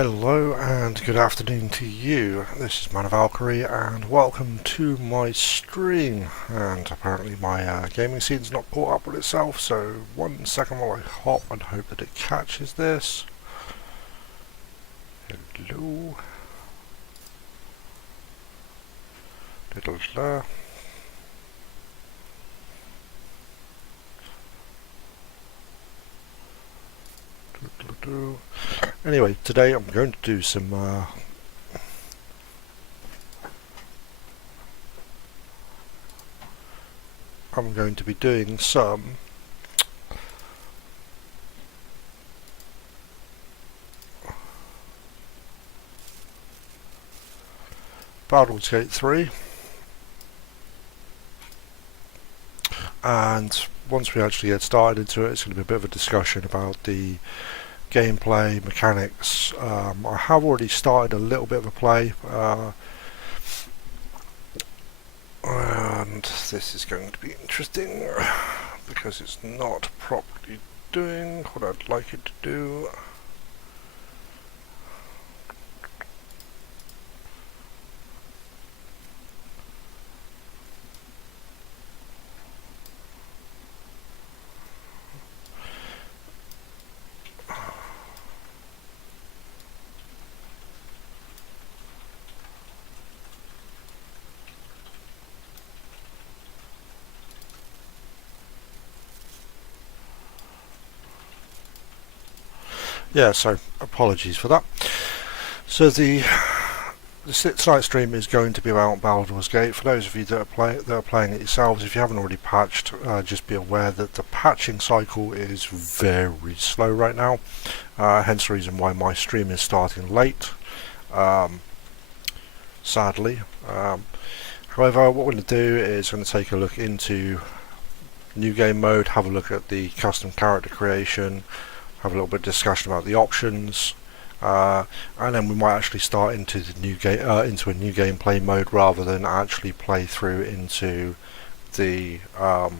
Hello and good afternoon to you. This is Man of Valkyrie and welcome to my stream. And apparently my gaming scene's not caught up with itself, so 1 second while I hop and hope that it catches this. Hello. Little there. Anyway, today I'm going to do some I'm going to be doing some Baldur's Gate 3, and once we actually get started into it, it's going to be a bit of a discussion about the gameplay mechanics. I have already started a little bit of a play, and this is going to be interesting because it's not properly doing what I'd like it to do. Yeah, so apologies for that. So the tonight's stream is going to be about Baldur's Gate. For those of you that are playing it yourselves, if you haven't already patched, just be aware that the patching cycle is very slow right now. Hence the reason why my stream is starting late. Sadly. However, what we're going to do is going to take a look into new game mode, have a look at the custom character creation, have a little bit of discussion about the options, and then we might actually start into the new game, into a new gameplay mode rather than actually play through into the my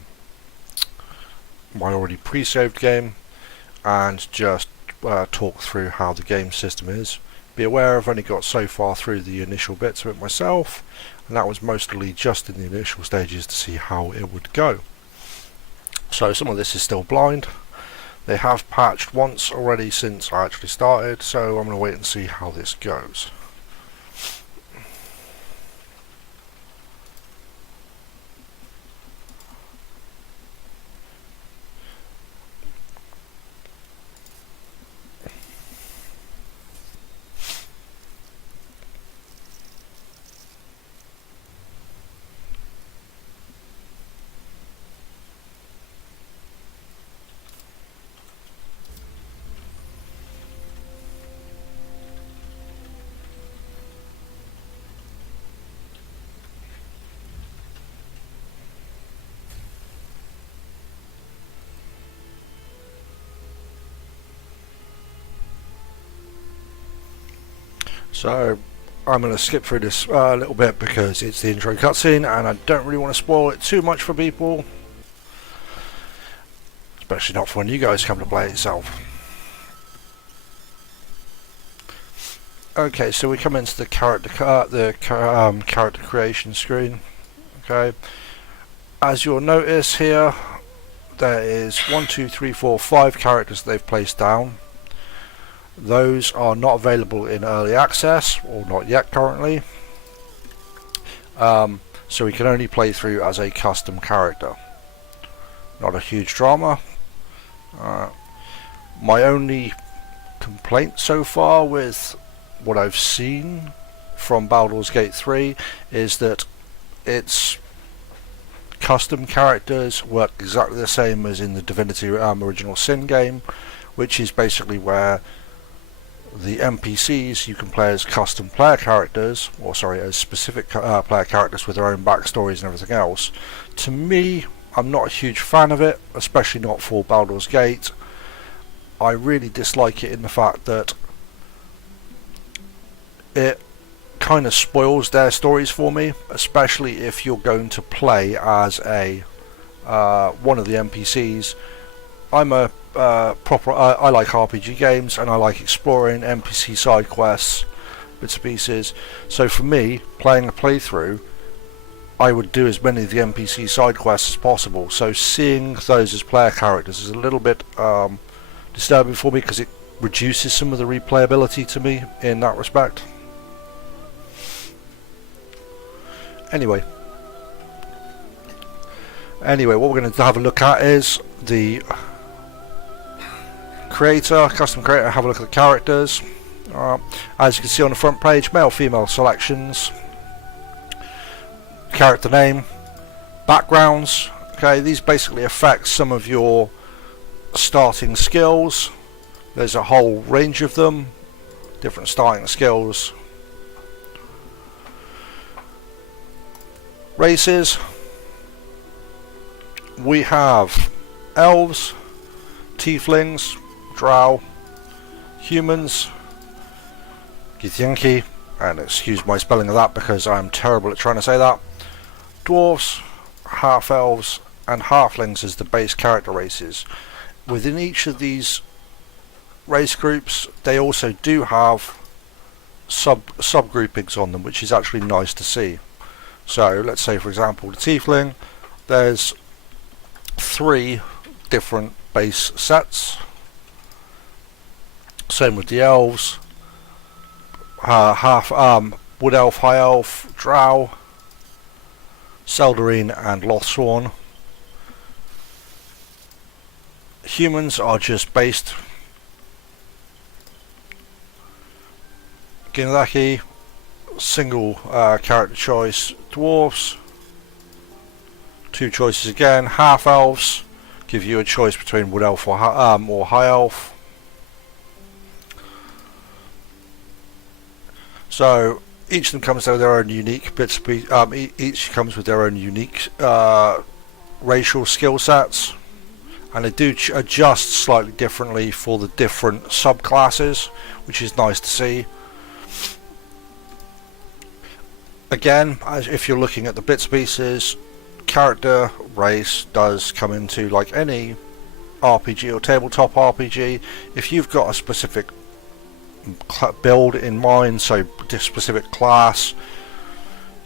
already pre-saved game and just talk through how the game system is. Be aware I've only got so far through the initial bits of it myself, and that was mostly just in the initial stages to see how it would go. So some of this is still blind. They have patched once already since I actually started, so I'm going to wait and see how this goes. So I'm going to skip through this a little bit because it's the intro cutscene and I don't really want to spoil it too much for people, especially not for when you guys come to play it yourself. Okay, so we come into the character creation screen. Okay, as you'll notice here, there is 1, 2, 3, 4, 5 characters they've placed down. Those are not available in early access, or not yet currently. So we can only play through as a custom character. Not a huge drama. My only complaint so far with what I've seen from Baldur's Gate 3 is that its custom characters work exactly the same as in the Divinity Original Sin game, which is basically where the NPCs you can play as custom player characters, or sorry, as specific player characters with their own backstories and everything else. To me, I'm not a huge fan of it, especially not for Baldur's Gate. I really dislike it in the fact that it kind of spoils their stories for me, especially if you're going to play as a one of the NPCs. I'm a I like RPG games, and I like exploring NPC side quests, bits and pieces. So for me, playing a playthrough, I would do as many of the NPC side quests as possible. So seeing those as player characters is a little bit disturbing for me, because it reduces some of the replayability to me in that respect. Anyway, what we're going to have a look at is the custom creator. Have a look at the characters. As you can see on the front page, male, female selections, character name, backgrounds. Okay, these basically affect some of your starting skills. There's a whole range of them, different starting skills. Races. We have elves, tieflings, drow, humans, Githyanki, and excuse my spelling of that because I'm terrible at trying to say that, dwarves, half-elves, and halflings as the base character races. Within each of these race groups, they also do have subgroupings on them, which is actually nice to see. So let's say, for example, the tiefling, there's 3 different base sets. Same with the elves, wood elf, high elf, drow, Seldarine, and Lothsworn. Humans are just based Ginthaki, single character choice. Dwarves, 2 choices again. Half elves give you a choice between wood elf or high elf. So each of them comes with their own unique bits. Each comes with their own unique racial skill sets, and they do adjust slightly differently for the different subclasses, which is nice to see. Again, if you're looking at the bits and pieces, character race does come into, like any RPG or tabletop RPG, if you've got a specific build in mind, so this specific class,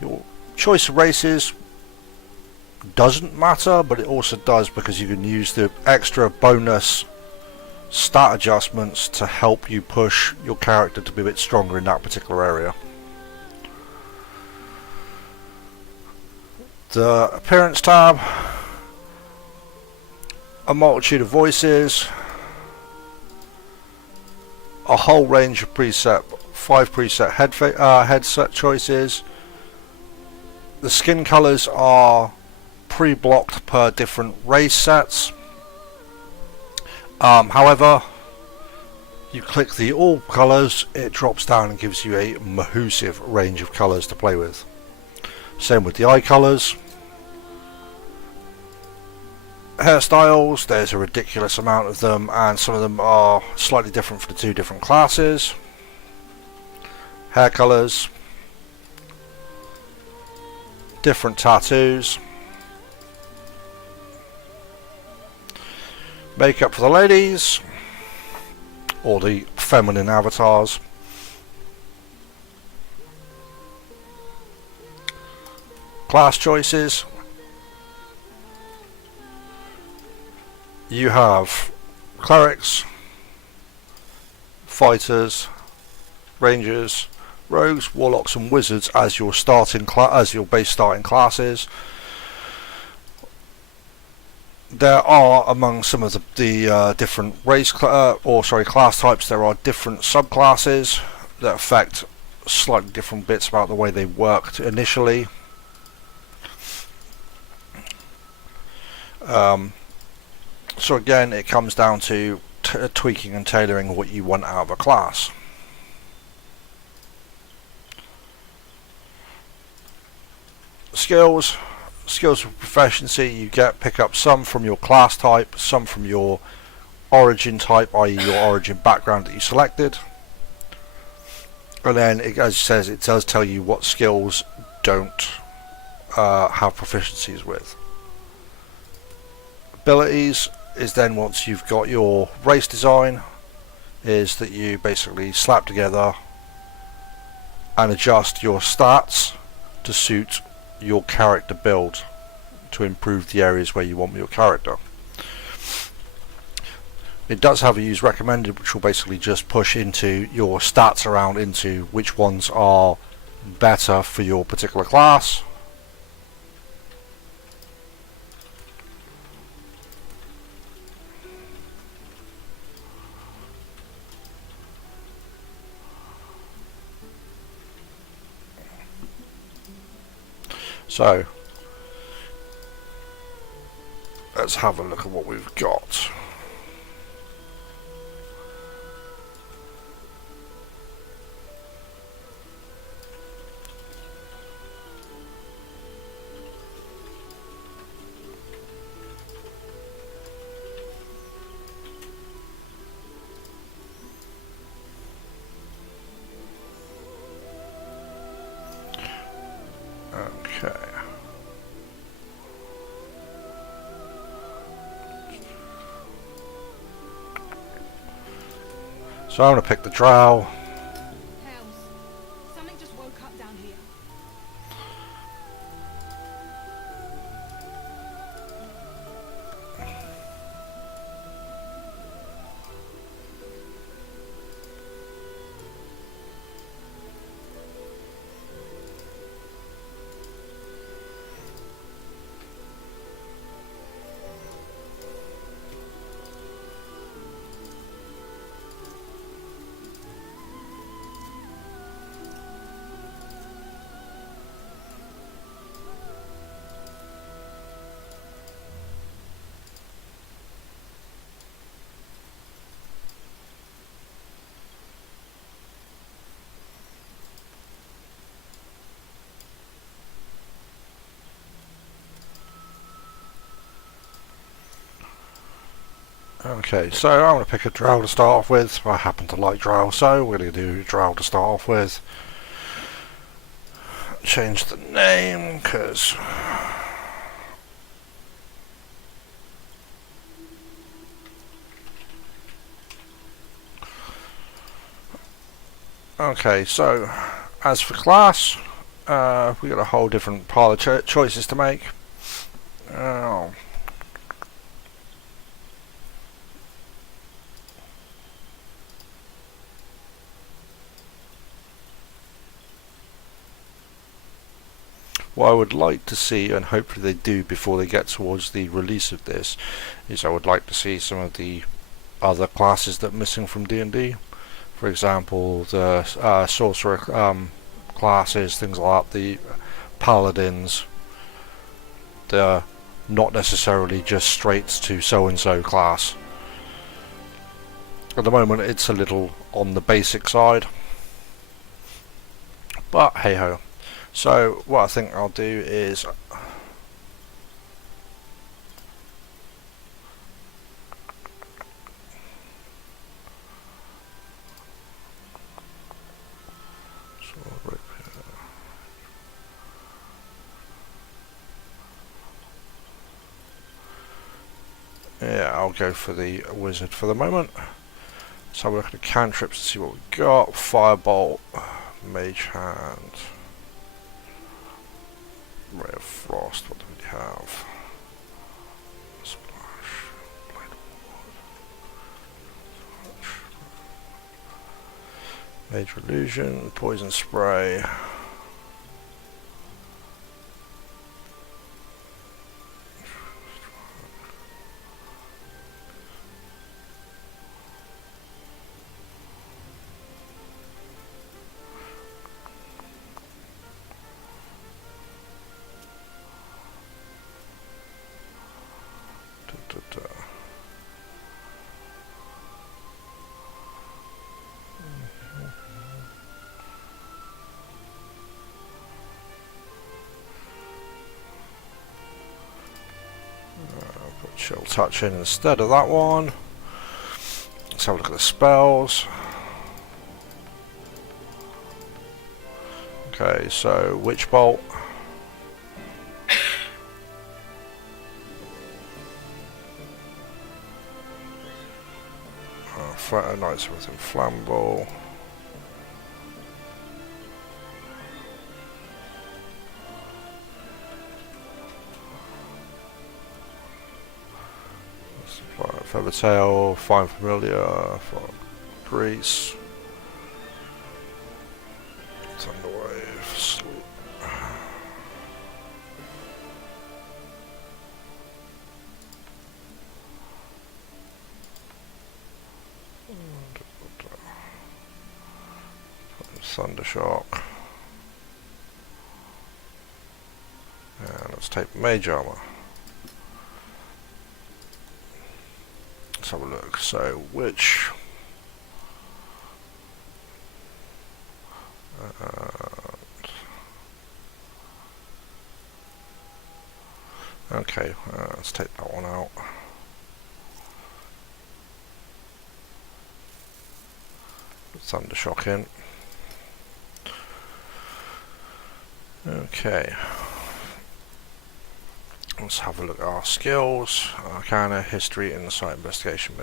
your choice of races doesn't matter, but it also does, because you can use the extra bonus stat adjustments to help you push your character to be a bit stronger in that particular area. The appearance tab, a multitude of voices, a whole range of 5 preset headset choices. The skin colours are pre-blocked per different race sets. However, you click the all colours, it drops down and gives you a massive range of colours to play with. Same with the eye colours. Hairstyles, there's a ridiculous amount of them, and some of them are slightly different for the 2 different classes. Hair colours, different tattoos, makeup for the ladies, or the feminine avatars. Class choices. You have clerics, fighters, rangers, rogues, warlocks, and wizards as your base starting classes. There are, among some of the different class types, there are different subclasses that affect slightly different bits about the way they worked initially. So again, it comes down to tweaking and tailoring what you want out of a class. Skills of proficiency, you pick up some from your class type, some from your origin type, i.e. your origin background that you selected, and then as it says, it does tell you what skills don't have proficiencies with. Abilities, is then, once you've got your race design, is that you basically slap together and adjust your stats to suit your character build to improve the areas where you want your character. It does have a use recommended, which will basically just push into your stats around into which ones are better for your particular class. So let's have a look at what we've got. Okay. So I'm going to pick the drow. Hells. Something just woke up down here. Okay, so I'm going to pick a drow to start off with. I happen to like drow, so we're going to do drow to start off with. Change the name, because okay, so as for class, we got a whole different pile of choices to make. What I would like to see, and hopefully they do before they get towards the release of this, is I would like to see some of the other classes that are missing from D&D. For example, the sorcerer classes, things like that, the paladins. They're not necessarily just straight to so-and-so class. At the moment it's a little on the basic side, but hey ho. So what I think I'll do is yeah, I'll go for the wizard for the moment. So we're looking at cantrips to see what we've got. Firebolt, Mage Hand, Ray of Frost, what do we have? Splash, Blade of Wood, Major Illusion, Poison Spray. Put Chill Touch in instead of that one. Let's have a look at the spells. Okay, so Witch Bolt. nice everything flammable. Feather tail, fine familiar, for grease. Thunderwave, sleep. Thundershock. And let's take mage armor. Let's have a look. So, which okay, let's take that one out. Thundershock in. Okay. Let's have a look at our skills. Arcana, history, insight, investigation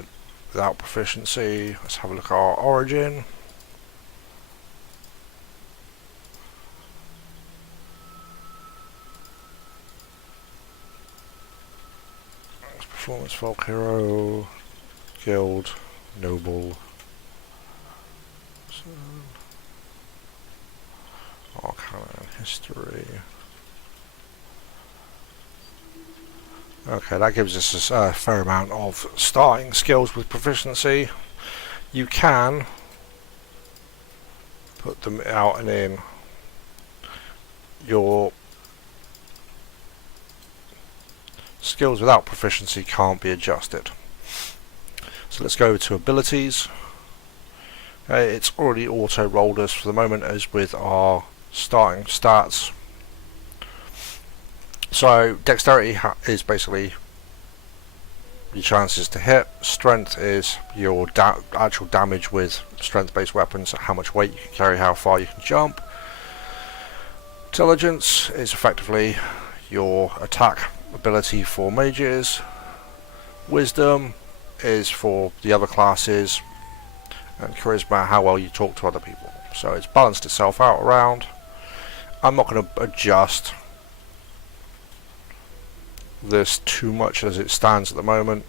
without proficiency. Let's have a look at our origin. Performance, folk hero, guild, noble. So, Arcana and history. Okay, that gives us a fair amount of starting skills with proficiency. You can put them out and in. Your skills without proficiency can't be adjusted. So let's go over to abilities. Okay, it's already auto-rolled us for the moment as with our starting stats. So dexterity is basically your chances to hit. Strength is your actual damage with strength-based weapons, how much weight you can carry, how far you can jump. Intelligence is effectively your attack ability for mages. Wisdom is for the other classes, and charisma, how well you talk to other people. So it's balanced itself out around. I'm not going to adjust this too much as it stands at the moment.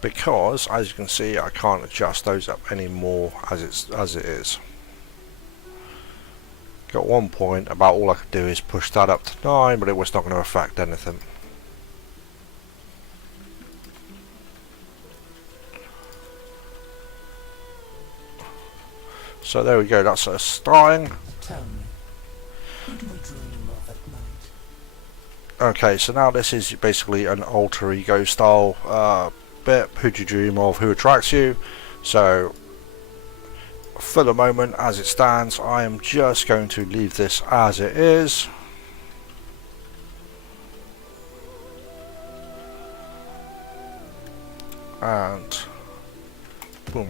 Because, as you can see, I can't adjust those up anymore as it is. Got 1 point, about all I could do is push that up to 9, but it was not going to affect anything. So there we go, that's us starting. Tell me, what do we dream of at night? Okay, so now this is basically an alter ego style bit. Who do you dream of? Who attracts you? So for the moment, as it stands, I am just going to leave this as it is. And boom.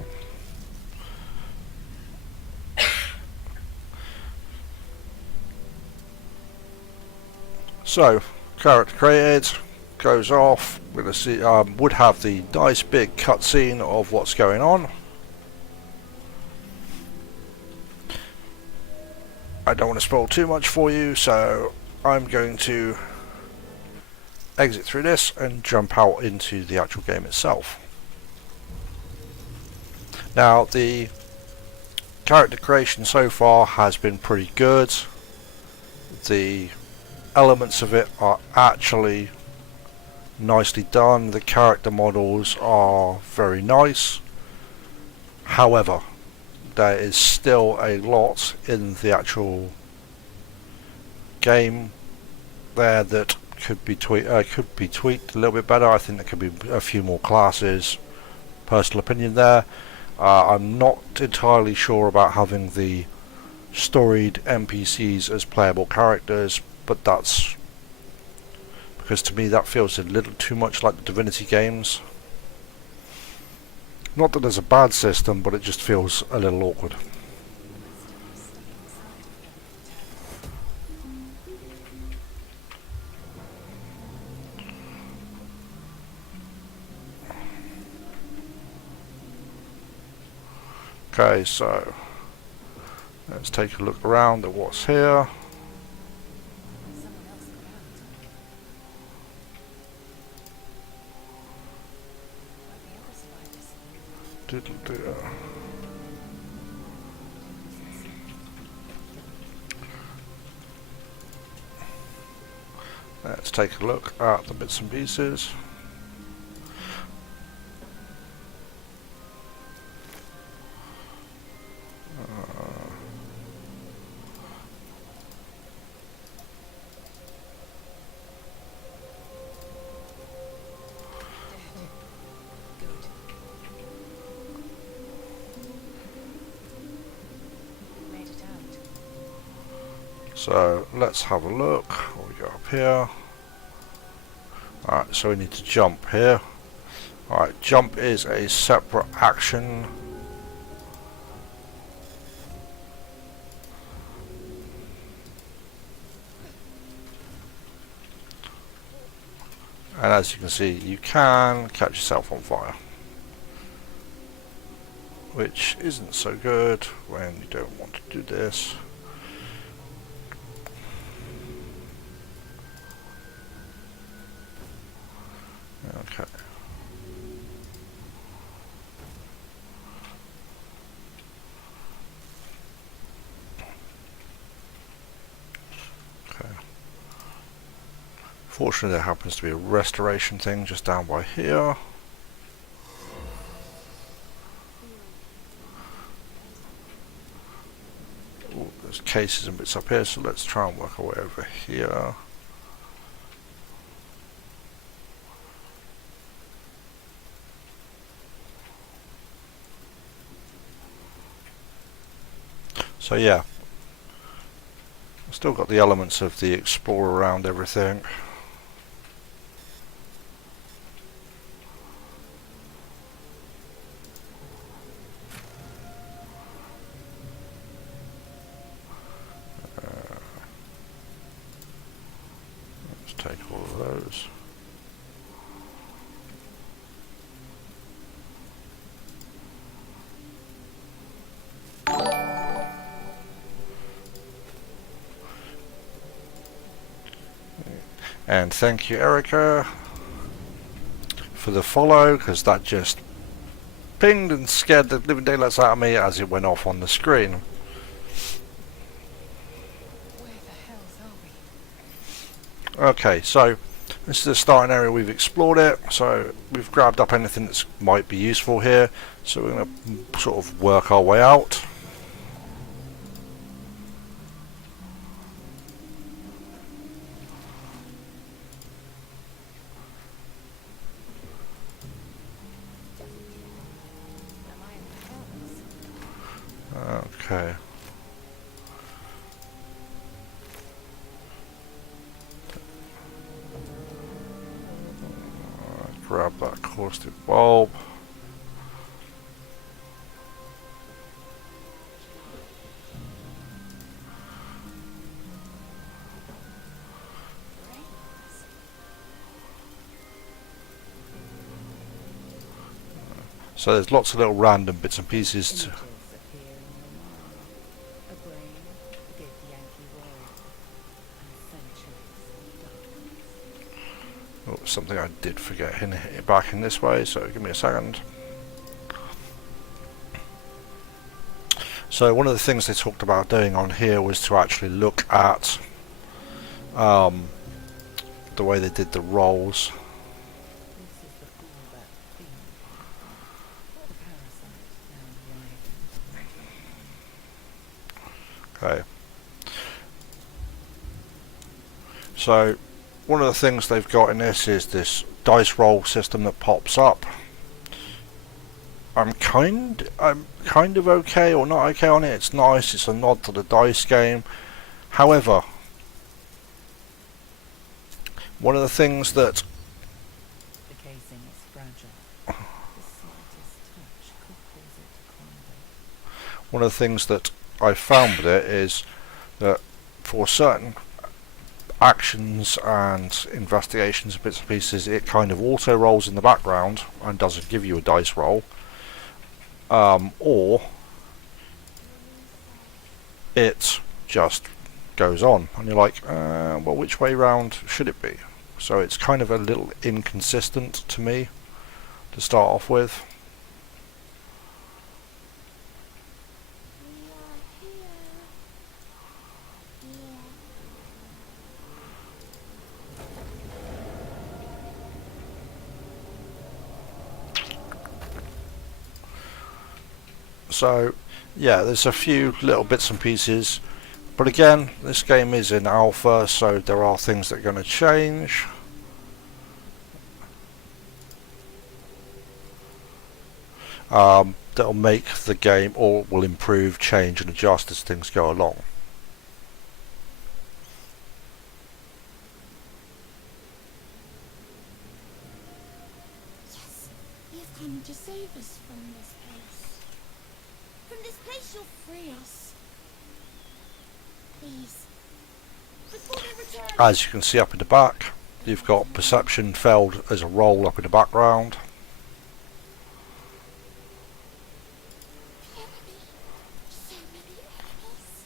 So, character created, goes off. We're gonna see. Would have the nice big cutscene of what's going on. I don't want to spoil too much for you, so I'm going to exit through this and jump out into the actual game itself. Now, the character creation so far has been pretty good. The elements of it are actually nicely done. The character models are very nice. However, there is still a lot in the actual game there that could be tweaked a little bit better. I think there could be a few more classes. Personal opinion there. I'm not entirely sure about having the storied NPCs as playable characters, but that's because to me that feels a little too much like the Divinity games. Not that there's a bad system, but it just feels a little awkward. Okay, so let's take a look around at what's here. Someone else got out. Like the other survivors. Diddle-do. Let's take a look at the bits and pieces. Good. Made it out. So let's have a look. What we got up here? Alright, so we need to jump here. Alright, jump is a separate action. And as you can see, you can catch yourself on fire, which isn't so good when you don't want to do this. Okay. Okay. Fortunately, there happens to be a restoration thing just down by here. Ooh, there's cases and bits up here, so let's try and work our way over here. So yeah, still got the elements of the explorer around everything. Let's take all of those. And thank you, Erica, for the follow, because that just pinged and scared the living daylights out of me as it went off on the screen. Where the hells are we? Okay, so this is the starting area. We've explored it, so we've grabbed up anything that might be useful here. So we're going to sort of work our way out. Am I in the hells? Okay. Grab that caustic bulb. So there's lots of little random bits and pieces to... Images appear in your mind. A brain, a big Yankee word, and centuries of darkness. Oh, something I did forget in back in this way, so give me a second. So one of the things they talked about doing on here was to actually look at the way they did the rolls. This is the fallback theme. The parasite now arriving. Okay. So one of the things they've got in this is this dice roll system that pops up. I'm kind of okay or not okay on it. It's nice. It's a nod to the dice game. However, one of the things that The casing is fragile. The slightest touch could cause it to crumble. one of the things that I found with it is that for certain actions and investigations, bits and pieces, it kind of auto rolls in the background and doesn't give you a dice roll, or it just goes on, and you're like, well, which way round should it be? So it's kind of a little inconsistent to me to start off with. So yeah, there's a few little bits and pieces, but again, this game is in alpha, so there are things that are going to change. That'll make the game, or will improve, change and adjust as things go along. Yes, you've come to save us from this place. From this place you'll free us. Please. Before they return. As you can see up in the back, you've got perception failed as a role up in the background. The enemy. So many enemies.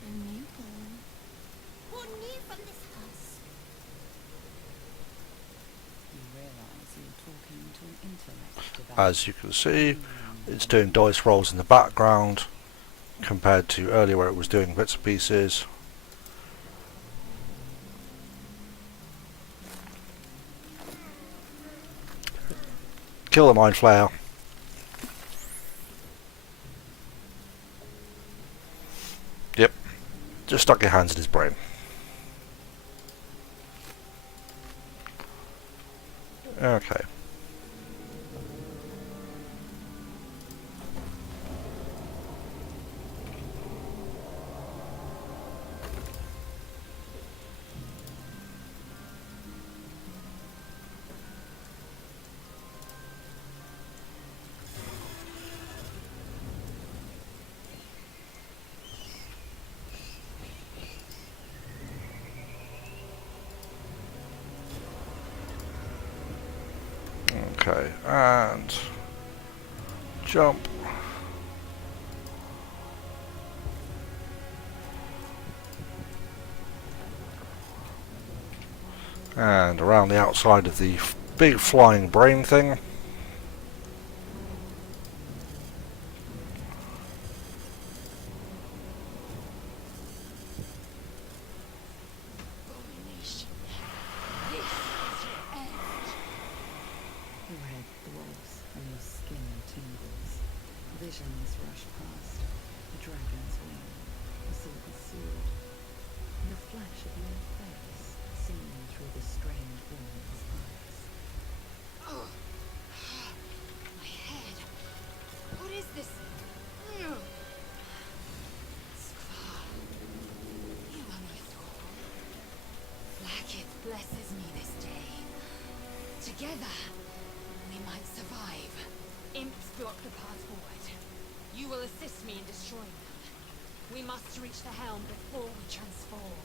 A newborn. Born new from this husk. You realise you're talking to an intellect developed. As you can see, it's doing dice rolls in the background compared to earlier where it was doing bits and pieces. Kill the mind flayer. Yep, just stuck your hands in his brain. Okay. Okay, and jump. And around the outside of the big flying brain thing. Your head throbs and your skin tingles. Visions rush past. A dragon's wing, a silver sword, and a flash of your face seen through the strained woman's eyes. Oh. My head. What is this? Skvar. You are my thrall. Blackith blesses me this day. Together, we might survive. Imps block the path forward. You will assist me in destroying them. We must reach the helm before we transform.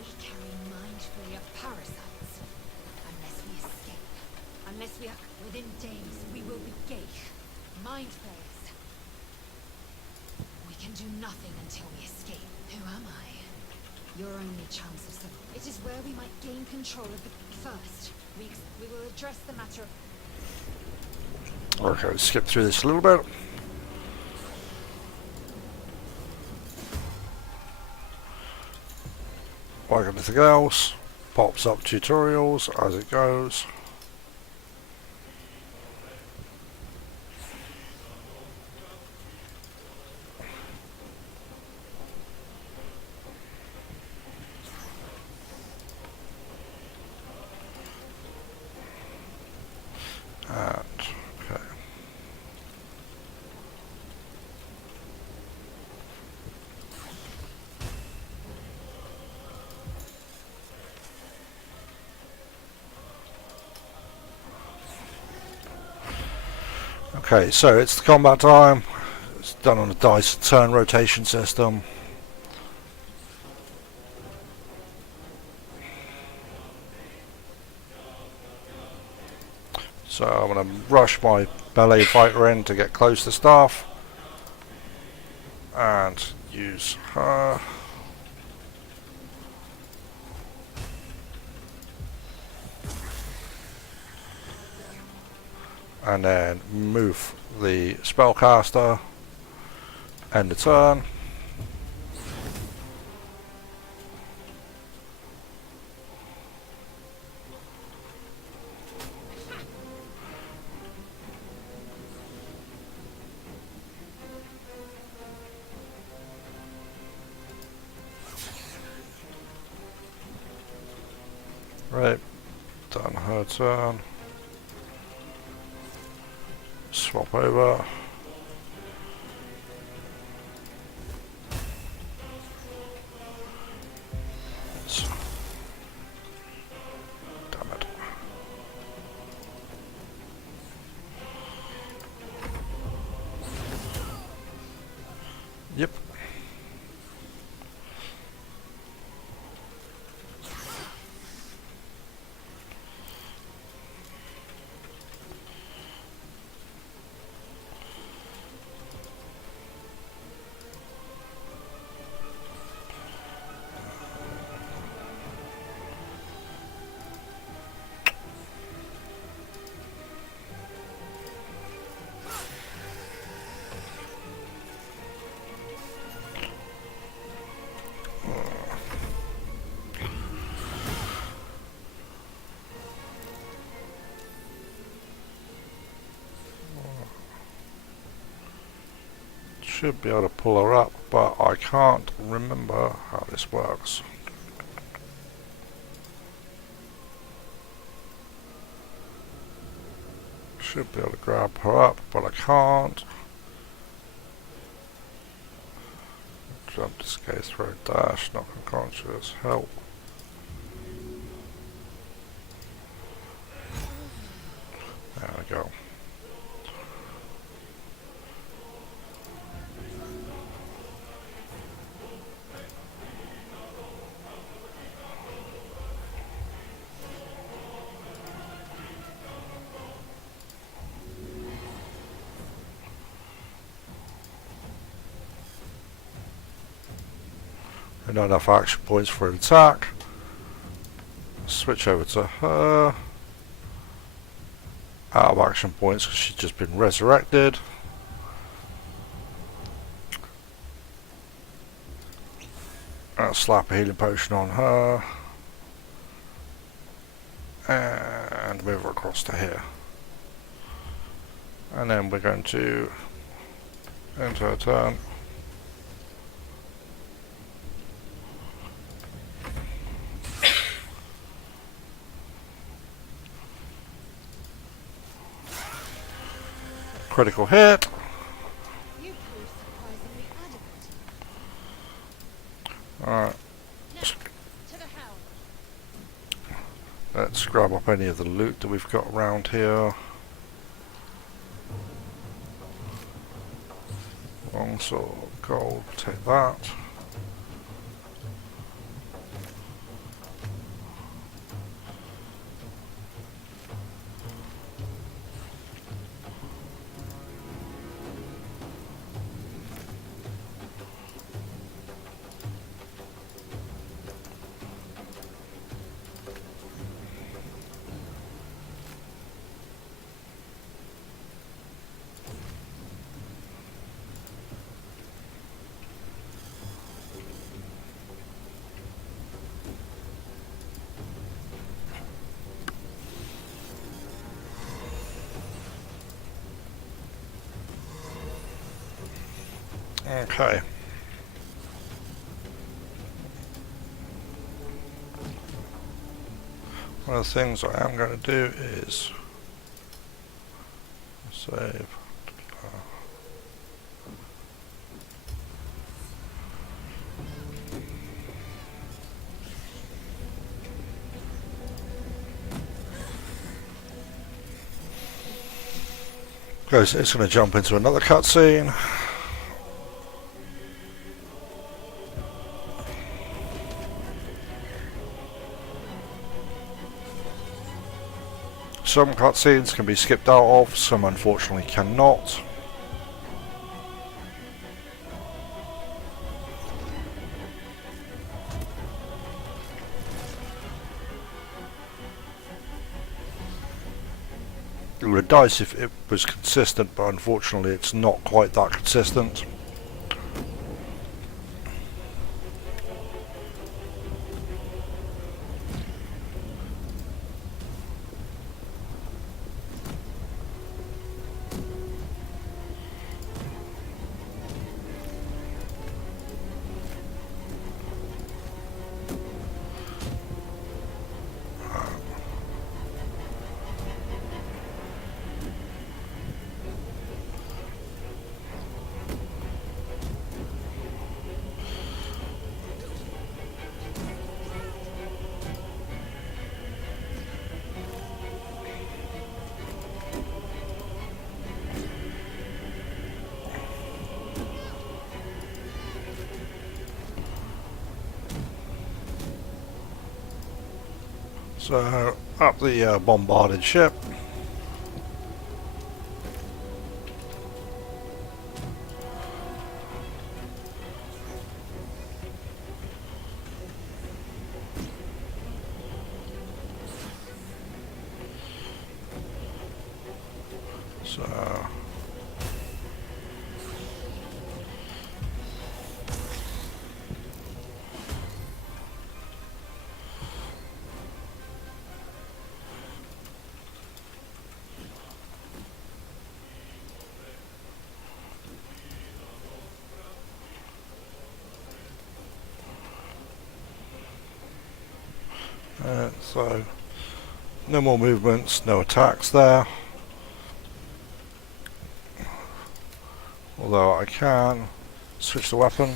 We carry mindfully of parasites. Unless we escape. Unless we are within days, we will be Geich. Mind flayers. We can do nothing until we escape. Who am I? Your only chance of survival. It is where we might gain control of the first. We will address the matter of... Okay, let's skip through this a little bit. Like anything else, pops up tutorials as it goes. Okay. Okay, so it's the combat time. It's done on a dice turn rotation system. So I'm going to rush my melee fighter in to get close to staff and use her. And then move the spellcaster, end the turn. Right, done her turn. Swap over. Damn it. Yep. Should be able to pull her up, but I can't remember how this works. Should be able to grab her up, but I can't. Jump, escape, throw, dash, knock unconscious, help. There we go. Not enough action points for an attack. Switch over to her. Out of action points because she's just been resurrected. I'll slap a healing potion on her. And move her across to here. And then we're going to end her turn. Critical hit. You prove surprisingly adequate. Alright, To the hound. let's grab up any of the loot that we've got around here. Longsword, gold, take that. Okay. One of the things I am going to do is save. Because it's going to jump into another cutscene. Some cutscenes can be skipped out of, some unfortunately cannot. It would be nice if it was consistent, but unfortunately it's not quite that consistent. So, up the bombarded ship. So, so no more movements, no attacks there. Although I can switch the weapon.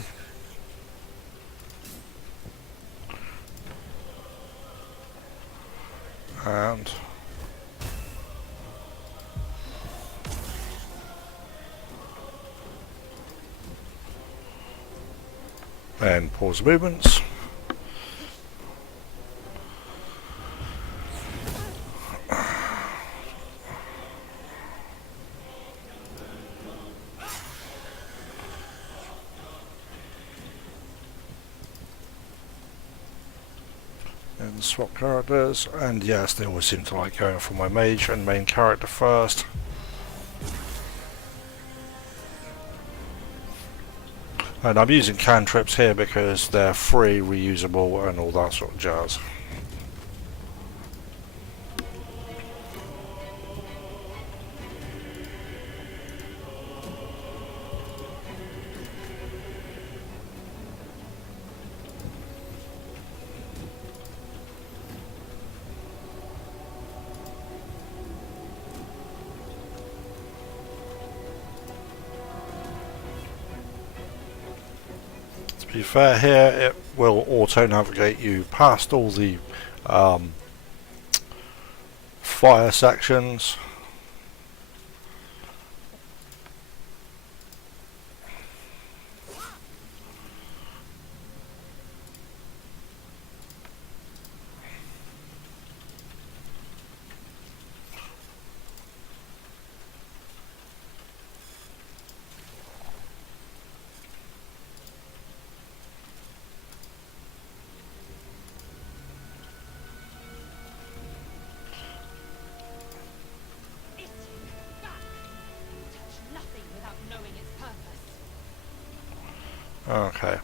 And then pause movements. And swap characters, and yes, they always seem to like going for my mage and main character first. And I'm using cantrips here because they're free, reusable, and all that sort of jazz. To be fair here, it will auto-navigate you past all the fire sections. Okay.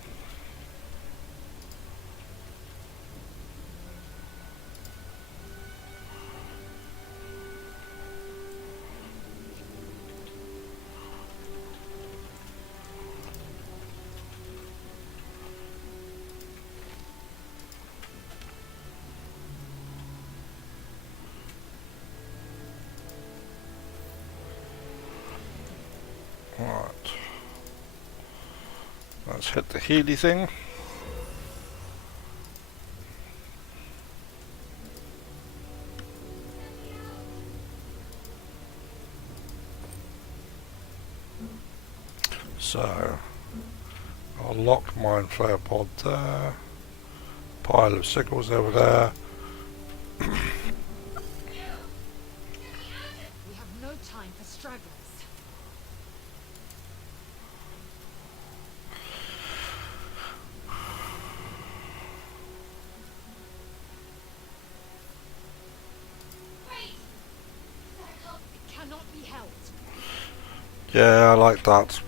Right. Let's hit the Healy thing. So, I'll lock Mind Flayer pod there. Pile of sickles over there. stragglers. It cannot be helped. Yeah, I like that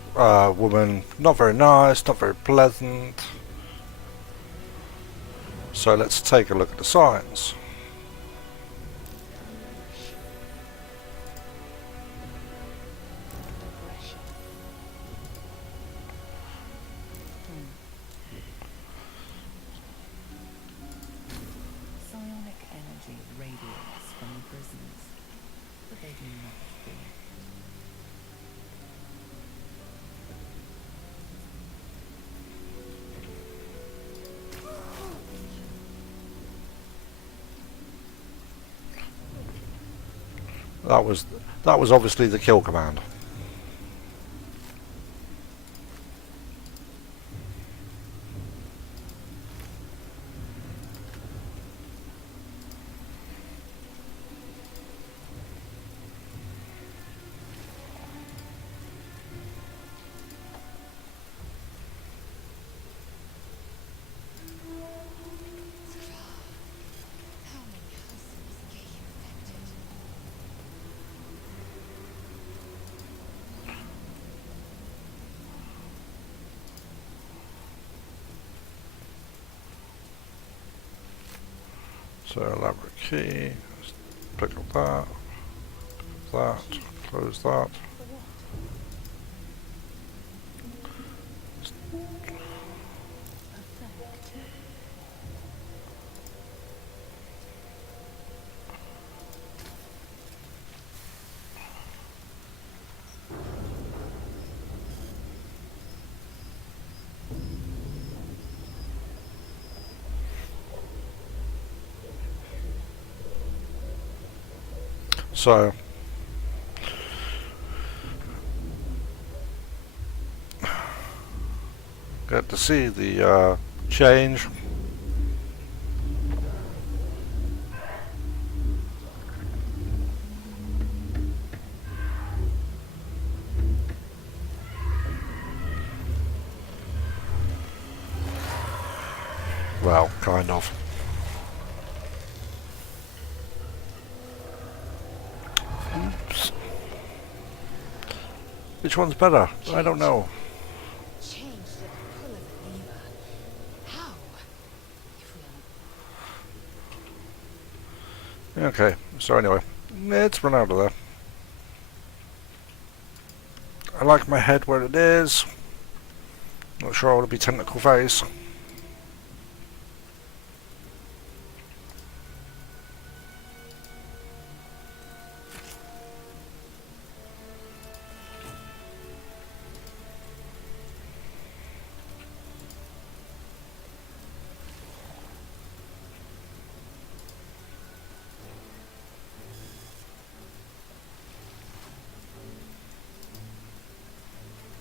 woman. Not very nice, not very pleasant. So let's take a look at the signs. Psionic energy radiates from the prisoners, but they do not fear. That was obviously the kill command. How many houses was Gay infected? So elaborate key. Let's pick up that, close that. So get to see the change. Well, kind of. Oops. Which one's better? I don't know. Changed at the pull of a lever. How? If we are Okay, so anyway, let's run out of there. I like my head where it is. Not sure I want to be tentacle face.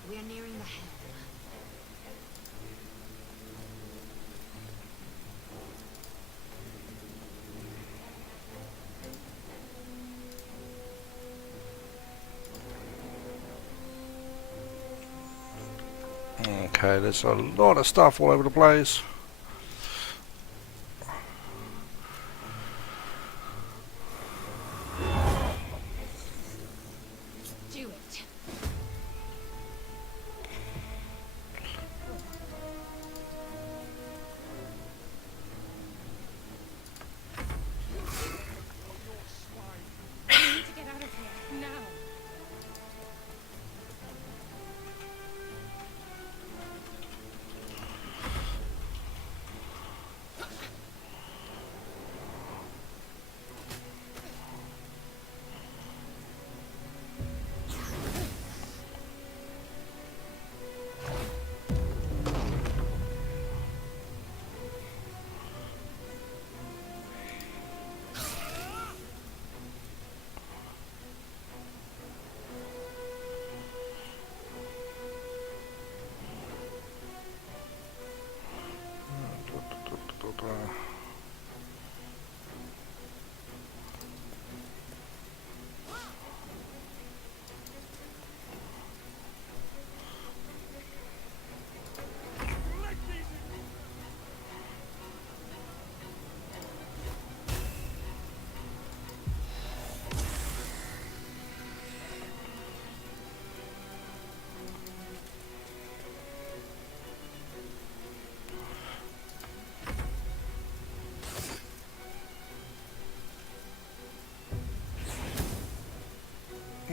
we are nearing the helm. Okay, there's a lot of stuff all over the place. Do it. We need to get out of here now.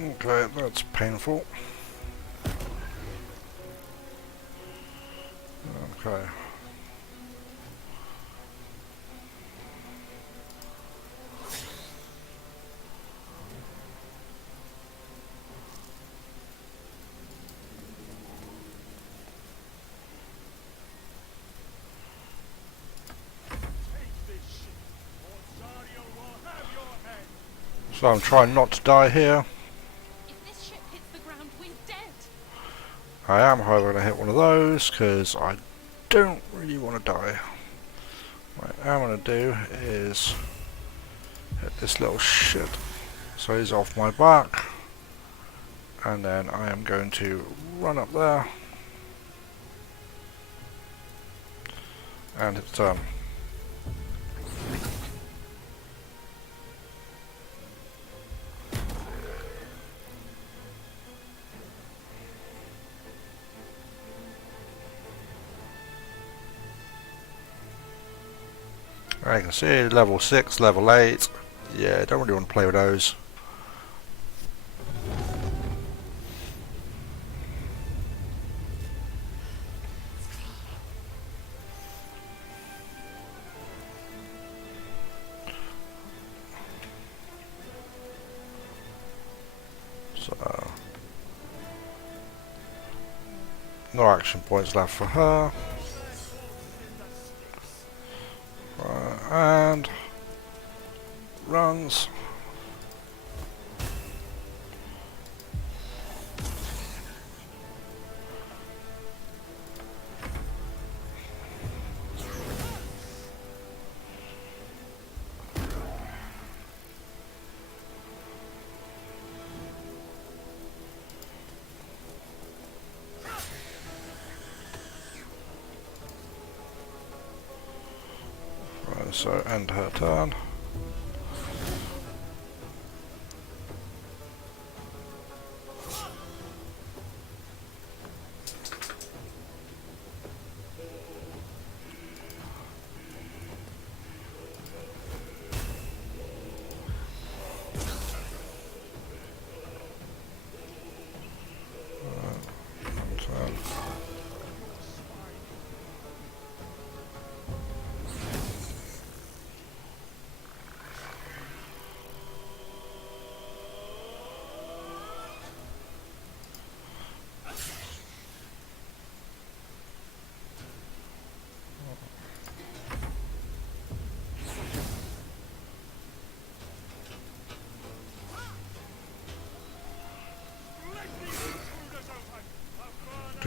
Okay, that's painful. Okay. So I'm trying not to die here. If this ship hits the ground, we're dead. I am, however, going to hit one of those because I don't really want to die. What I'm going to do is hit this little shit so he's off my back, and then I am going to run up there and hit turn. I can see level 6, level 8. Yeah, I don't really want to play with those. So, no action points left for her. And runs. So end her turn.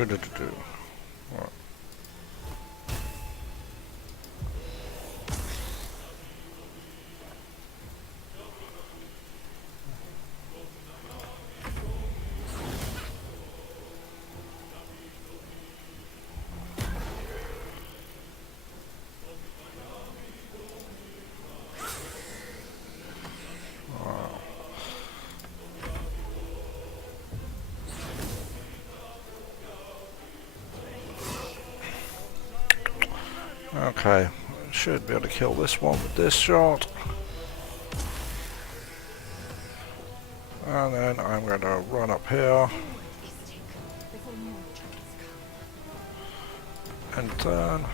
Right. Okay, should be able to kill this one with this shot. And then I'm going to run up here Before more troubles come. and turn.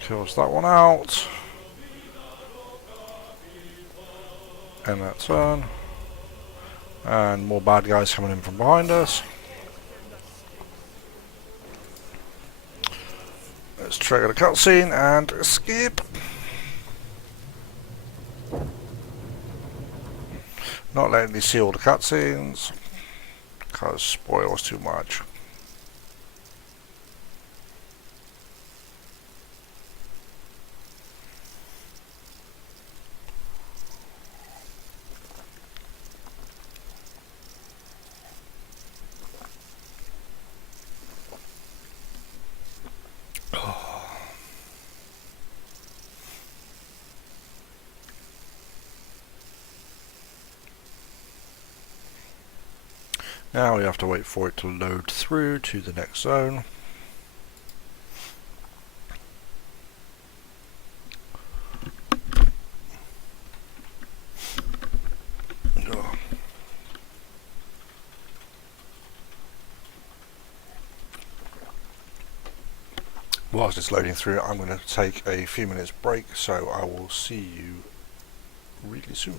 Kills that one out. And that turn. And more bad guys coming in from behind us. Let's trigger the cutscene and escape. Not letting me see all the cutscenes because spoils too much. Now we have to wait for it to load through to the next zone. Ugh. Whilst it's loading through, I'm going to take a few minutes break, so I will see you really soon.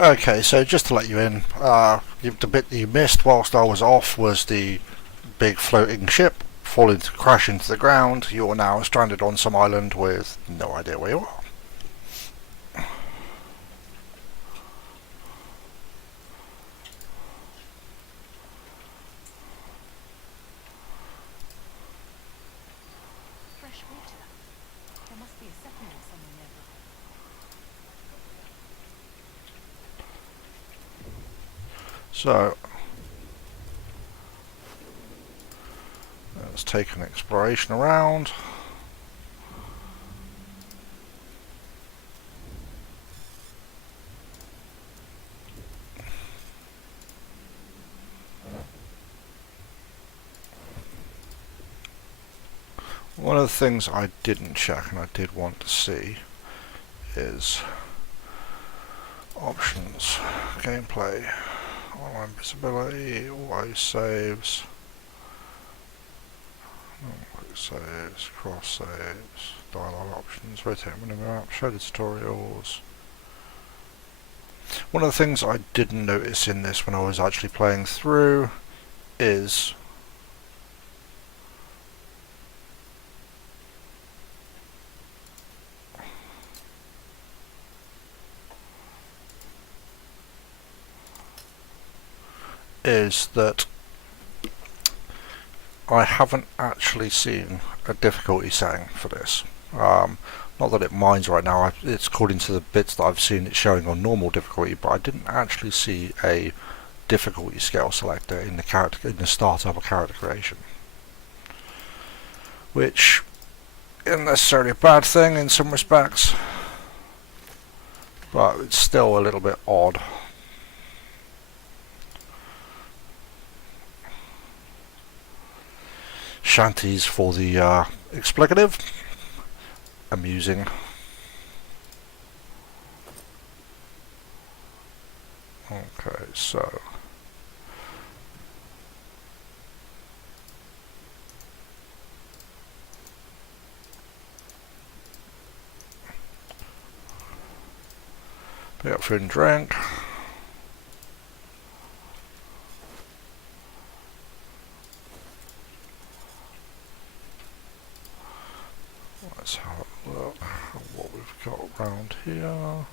Okay, so just to let you in, the bit that you missed whilst I was off was the big floating ship falling to crash into the ground. You are now stranded on some island with no idea where you are. Fresh water. There must be a settlement somewhere nearby. So let's take an exploration around. One of the things I didn't check and I did want to see is options, gameplay, online visibility, always saves, quick saves, cross saves, dialogue options, rotate minimap, show the tutorials. One of the things I didn't notice in this when I was actually playing through is that I haven't actually seen a difficulty setting for this. Not that it minds right now, it's according to the bits that I've seen it's showing on normal difficulty, but I didn't actually see a difficulty scale selector in the startup of character creation. Which isn't necessarily a bad thing in some respects, but it's still a little bit odd. Shanties for the explicative. Amusing. Okay, so pick up food and drink. Let's have a look at what we've got around here.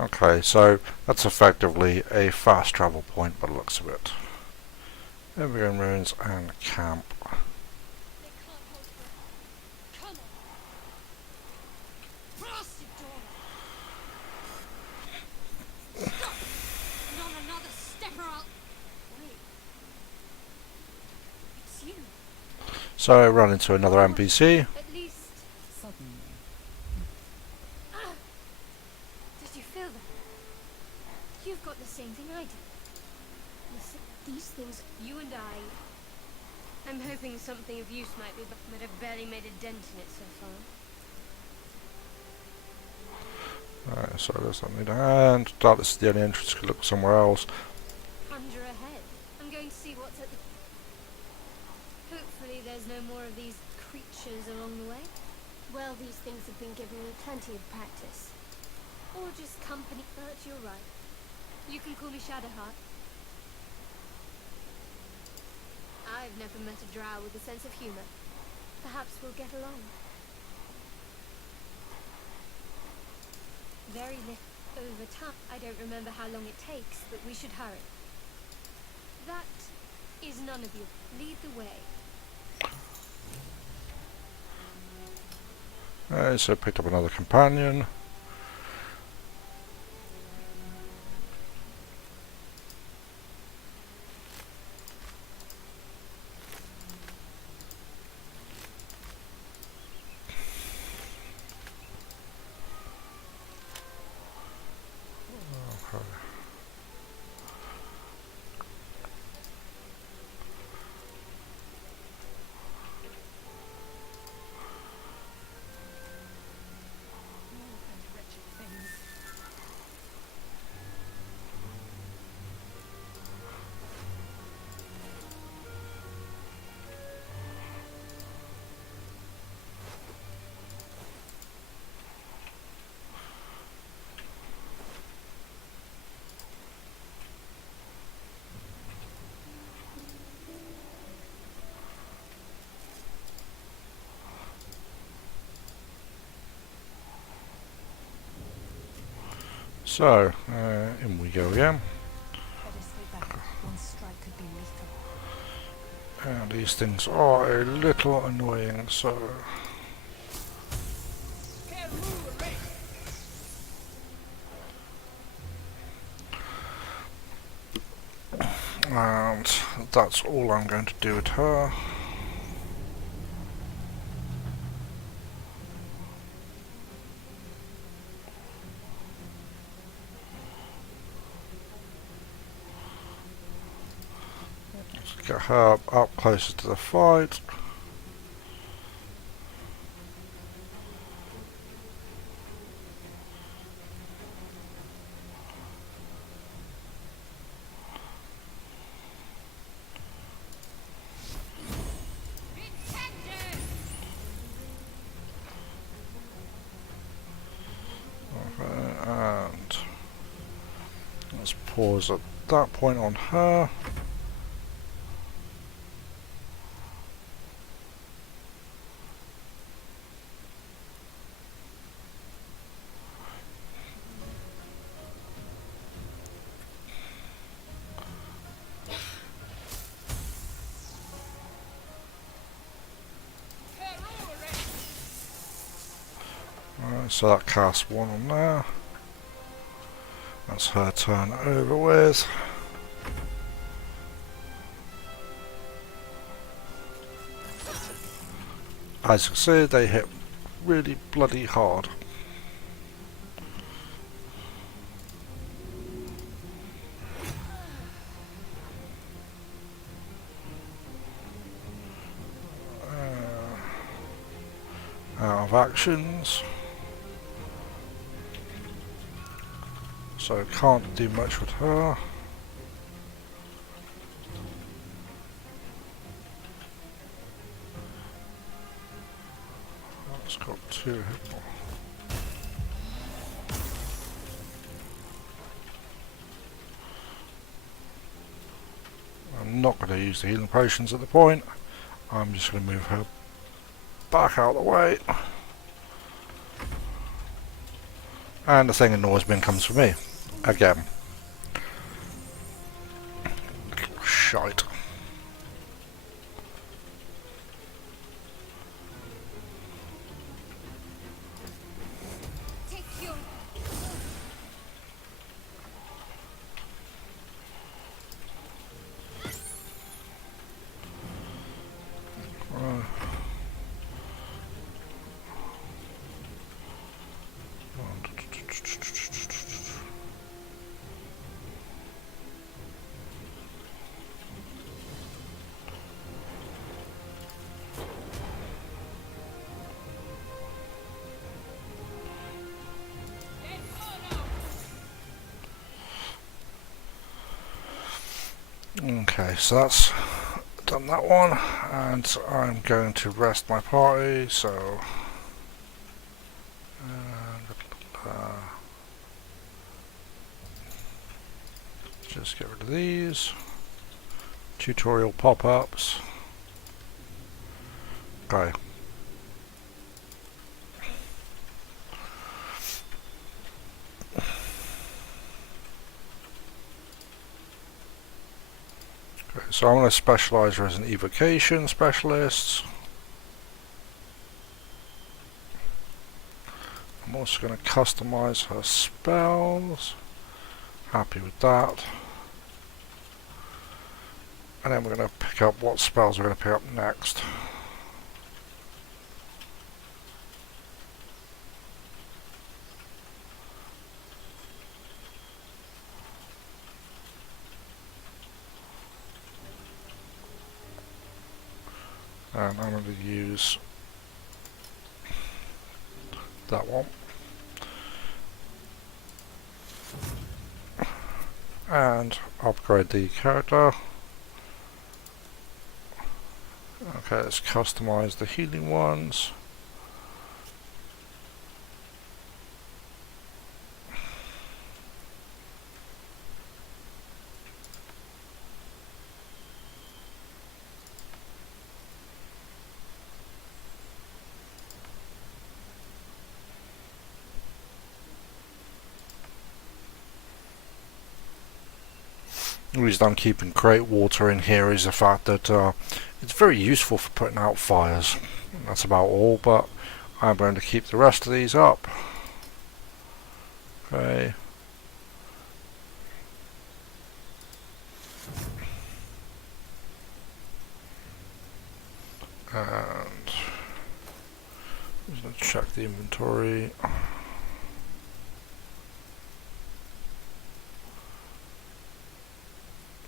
Okay, so that's effectively a fast travel point by the looks of it. Evergreen Ruins and camp. They can't hold forever. Come on. Blast it, door. Stop! Not another step or I'll... Wait. It's you. So I run into another NPC. At least... Suddenly, Ah! Did you feel that? You've got the same thing I do. Listen, these things, you and I'm hoping something of use might be, but I've barely made a dent in it so far. Alright, so there's something and that is the only entrance. Could look somewhere else. Plunger ahead. I'm going to see what's at the... Hopefully there's no more of these creatures along the way. Well, these things have been giving me plenty of practice. Or just company. But you're right. You can call me Shadowheart. I've never met a drow with a sense of humor. Perhaps we'll get along. Very little over time. I don't remember how long it takes, but we should hurry. That is none of you. Lead the way. So picked up another companion. Okay. So, in we go again. Better stay back. One strike could be lethal. And these things are a little annoying, so... And that's all I'm going to do with her. Let's get her up closer to the fight. And let's pause at that point on her. Alright, so that casts one on there. That's her turn over with. As you can see, they hit really bloody hard. Out of actions. So can't do much with her. It's got 2 hit points. I'm not going to use the healing potions at the point. I'm just going to move her back out of the way. And the thing annoys me and comes for me. Again. Shite. Take your... Okay, so that's done that one, and I'm going to rest my party, so just get rid of these tutorial pop-ups. Okay. So I'm going to specialise her as an evocation specialist. I'm also going to customise her spells. Happy with that. And then we're going to pick up what spells we're going to pick up next. And I'm going to use that one. And upgrade the character. Okay, let's customize the healing ones. The reason I'm keeping crate water in here is the fact that it's very useful for putting out fires. That's about all, but I'm going to keep the rest of these up. Okay. And just going to check the inventory.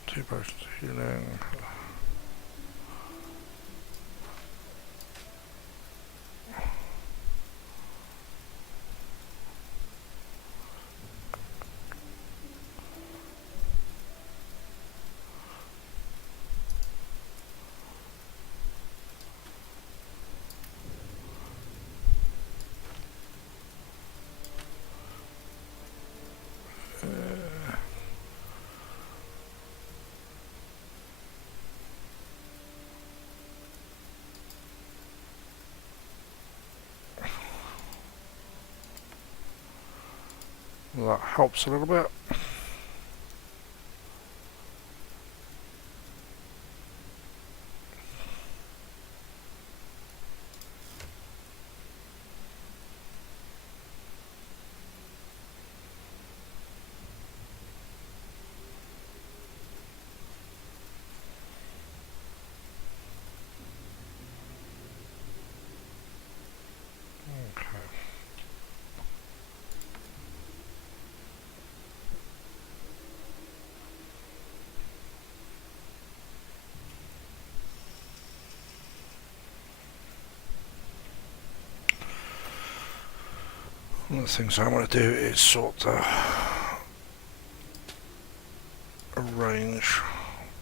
Two potions of healing. That helps a little bit. One of the things I want to do is sort of arrange,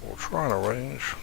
or try and arrange,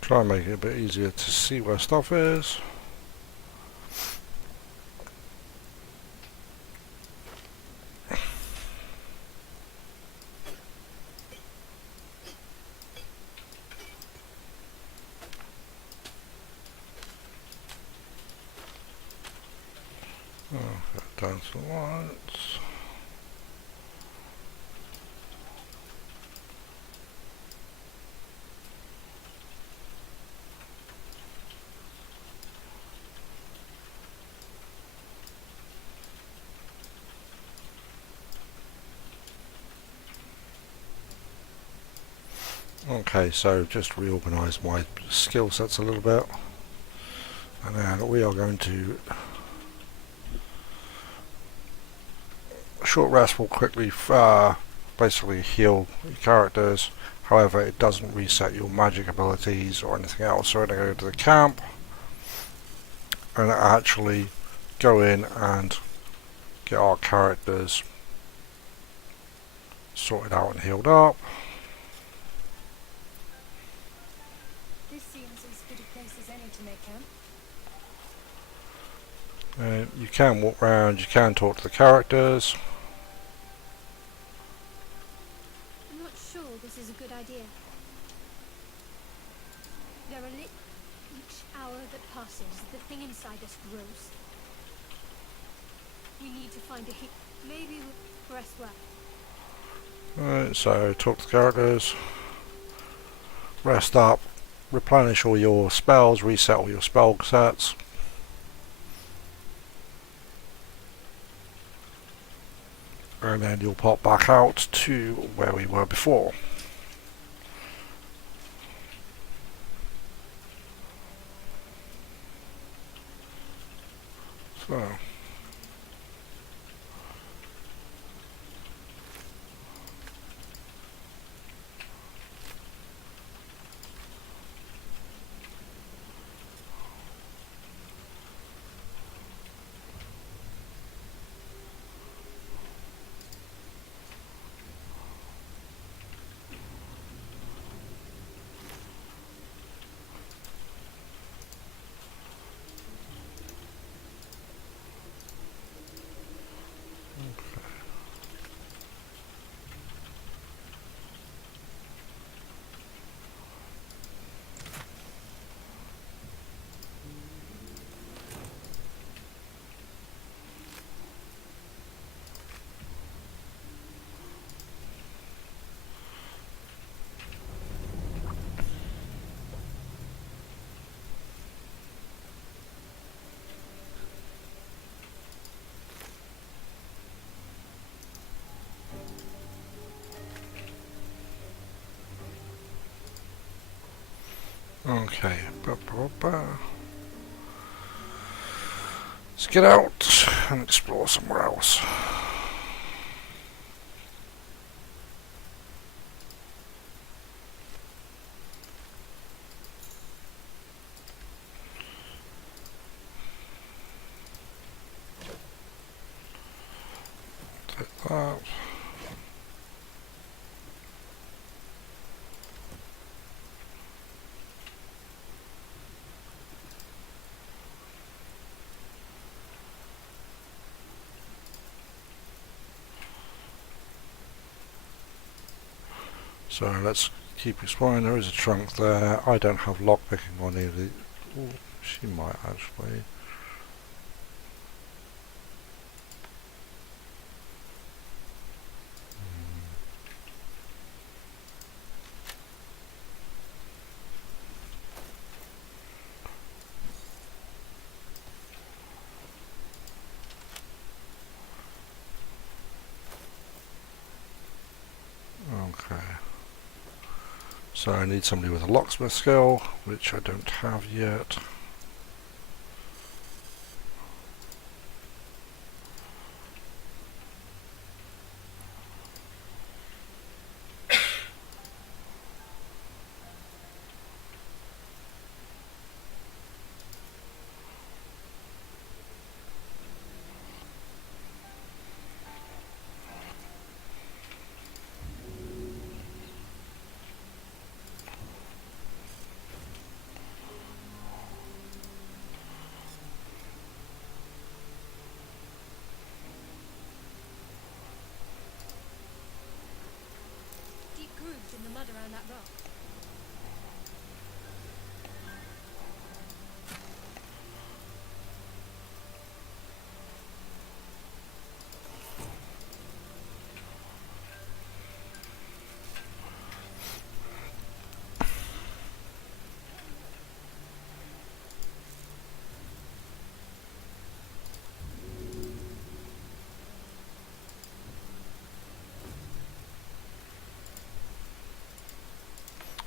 try and make it a bit easier to see where stuff is. Down to the lights. Okay, so just reorganise my skill sets a little bit, and then we are going to short rest will quickly basically heal your characters. However, it doesn't reset your magic abilities or anything else. So we're going to go to the camp and actually go in and get our characters sorted out and healed up. This seems as good a place as any to make camp. You can walk around, you can talk to the characters. I'm not sure this is a good idea. There are each hour that passes, the thing inside us grows. We need to find a maybe we'll rest well. Right, so talk to the characters, rest up, replenish all your spells, reset all your spell sets. And then you'll pop back out to where we were before. So. Okay, let's get out and explore somewhere else. Take that. So let's keep exploring. There is a trunk there. I don't have lockpicking on either of these. Ooh, she might actually. Okay. So I need somebody with a locksmith skill, which I don't have yet. Deep grooves in the mud around that rock.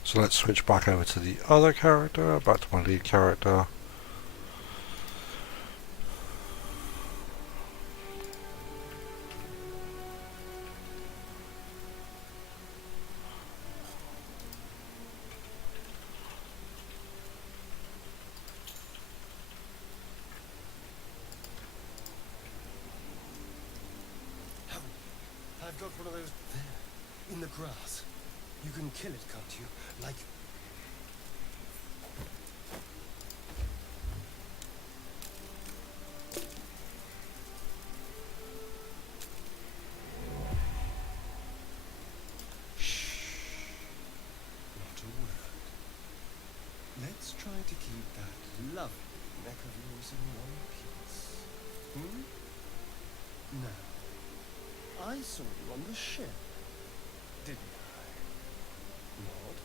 So let's switch back over to the other character, back to my lead character. I've got one of those there, in the grass. You can kill it, can't you? Like... Shh. Not a word. Let's try to keep that lovely neck of yours in one piece. Now, I saw you on the ship, didn't I? Maud?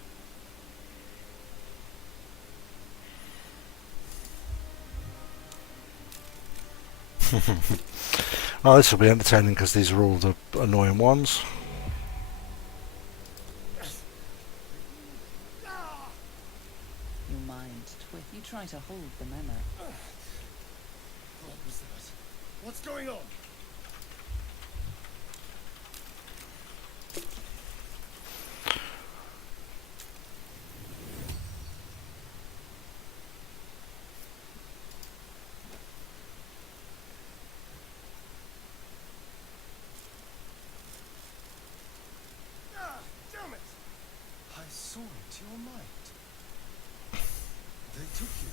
Oh, this will be entertaining because these are all the annoying ones. Your mind twist. You try to hold the memo. What was that? What's going on? Damn it! I saw into your mind. They took you.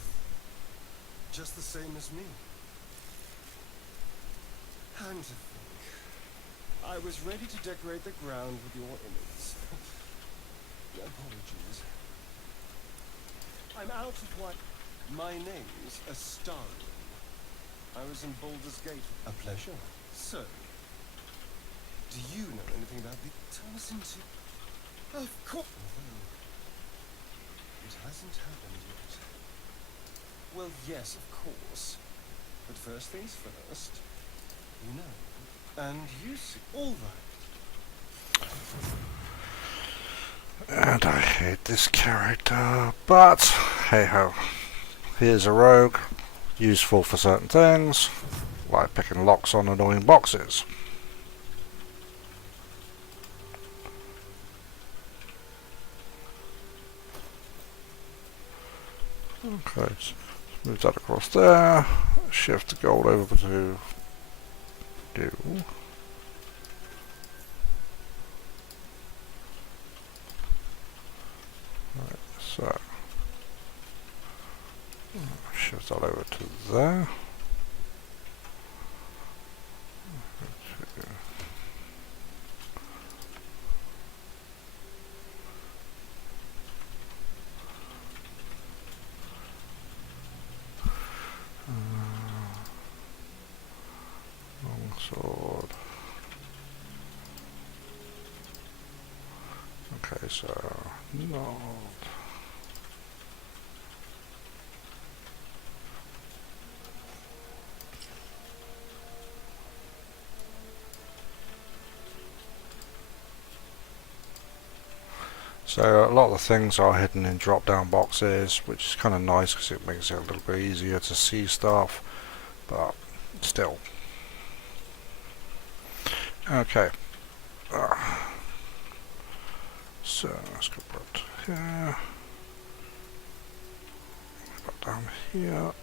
Just the same as me. And to think, I was ready to decorate the ground with your innards. Apologies. I'm out of what... My name's Astarion. I was in Baldur's Gate. A pleasure. So, do you know anything about the... Toss into... Of course. Although, it hasn't happened yet. Well, yes, of course. But first things first, you know. And you see... All right. And I hate this character, but hey ho. Here's a rogue, useful for certain things, like picking locks on annoying boxes. Okay, so move that across there, shift the gold over to do. Right, so shift that over to there. Longsword. Okay, so no. So a lot of the things are hidden in drop-down boxes, which is kind of nice because it makes it a little bit easier to see stuff, but still. Okay. So let's go back to here. Back down here.